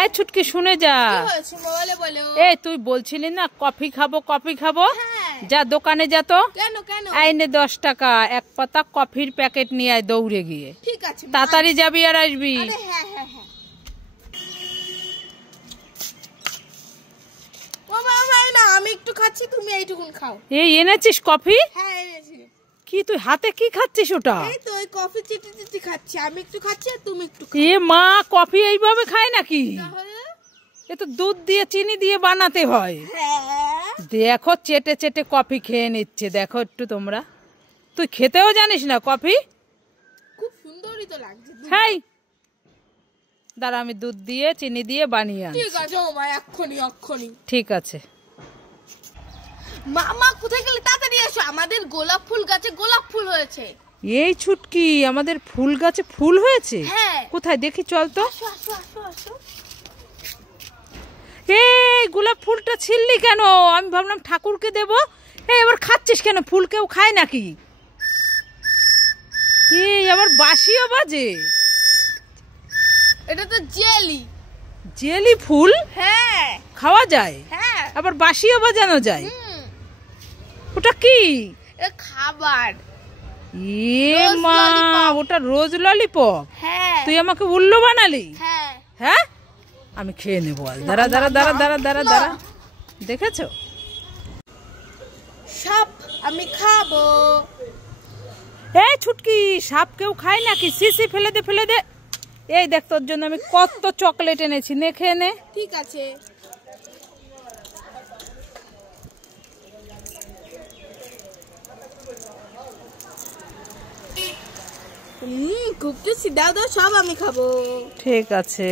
এই ছুটকি শুনে যা, এই তুই বলছিলি না কফি খাবো কফি খাবো, যা দোকানে যা তো, আইনে 10 টাকা এক পাতা কফির প্যাকেট নিয়ে আয় দৌড়ে গিয়ে। ঠিক আছে, তাড়াতাড়ি যাবি আর আসবি। আমি একটু খাচ্ছি, তুমি এইটুকুন খাও। এই এনেছিস কফি? হ্যাঁ এনেছি। কি তুই হাতে কি খাচ্ছিস ওটা? এই তো ওই কফি চিটি চিটি খাচ্ছি, আমি একটু খাচ্ছি আর তুমি একটু খাও। এ মা, কফি এইভাবে খায় নাকি? তাহলে এ তো দুধ দিয়ে চিনি দিয়ে বানাতে হয়। দেখো চেটে চেটে কফি খেয়ে নিচ্ছে, দেখো একটু তোমরা। তুই খেতেও জানিস না কফি? খুব সুন্দরই তো লাগছে। হ্যাঁ, দাঁড়া আমি দুধ দিয়ে চিনি দিয়ে বানিয়ে আনছি। ঠিক আছে মা, এক্ষুনি এক্ষুনি। ঠিক আছে। মামা কোথায় গেলে? তাড়াতাড়ি এসো, আমাদের গোলাপ ফুল গাছে গোলাপ ফুল হয়েছে। এই ছুটকি, আমাদের ফুল গাছে ফুল হয়েছে? হ্যাঁ। কোথায় দেখি, চল তো। আসো আসো আসো আসো। এই গোলাপ ফুলটা ছিললি কেন? আমি ভাবলাম ঠাকুরকে দেবো। এই আবার খাচ্ছিস কেন? ফুল কেউ খায় নাকি? এই আবার বাসিও বাজে। এটা তো জেলি। জেলি ফুল? হ্যাঁ খাওয়া যায়? হ্যাঁ। আবার বাসিও বাজানো যায়? ওটা কি? এটা খাবার। এ মা, ওটা রোজ ললিপপ? হ্যাঁ। তুই আমাকে উল্লু বানালি? হ্যাঁ হ্যাঁ, আমি খেয়ে নেবো। দাঁড়া দাঁড়া দাঁড়া দাঁড়া দাঁড়া দাঁড়া, দেখেছো? সাপ আমি খাবো। এই ছুটকি, সাপ কেউ খায় নাকি? সিসি ফেলে দে ফেলে দে। এই দেখ, তোর জন্য আমি কত চকলেট এনেছি, নে খেয়ে নে। ঠিক আছে। খুব টেস্টি, দাও দাও, সব আমি খাবো। ঠিক আছে।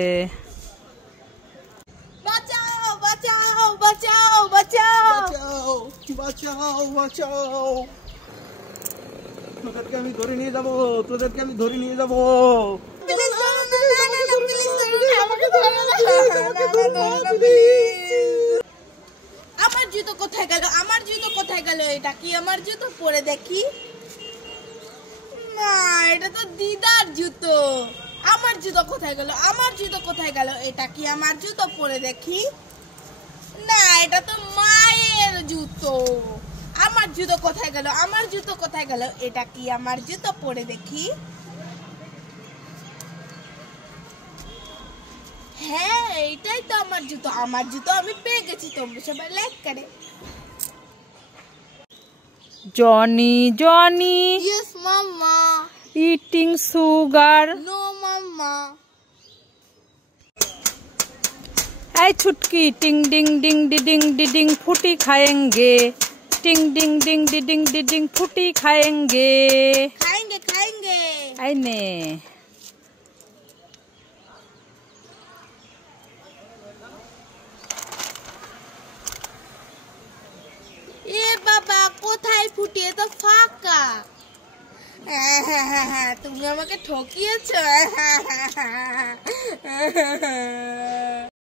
বাঁচাও বাঁচাও বাঁচাও বাঁচাও বাঁচাও বাঁচাও, তোদেরকে আমি ধরে নিয়ে যাবো, তোদেরকে আমি ধরে নিয়ে যাবো। আমার জুতো কোথায় গেল? আমার জুতো কোথায় গেল? এটা কি আমার জুতো? পরে দেখি। না, এটা তো দিদার জুতো। আমার জুতো কোথায় গেল? আমার জুতো কোথায় গেল? এটা কি আমার জুতো? পরে দেখি। না, এটা তো মায়ের জুতো। আমার জুতো কোথায় গেল? আমার জুতো কোথায় গেল? এটা কি আমার জুতো? পরে দেখি। হ্যাঁ, এটাই তো আমার জুতো। আমার জুতো আমি পেয়ে গেছি। তোমরা সবাই লাইক করে। Johnny Johnny yes mamma. Eating sugar. No mamma. এই ছুটকি, টিং ডিং ডিং ডিডিং ডিডিং ফুটি খাएंगे, टिंग डिंग डिंग डिडिंग डिडिंग फुटी खाएंगे। खाएंगे खाएंगे। आइने। এ বাবা, কোথায় ফুটি? এ তো ফাঁকা। তুমি আমাকে ঠকিয়েছো।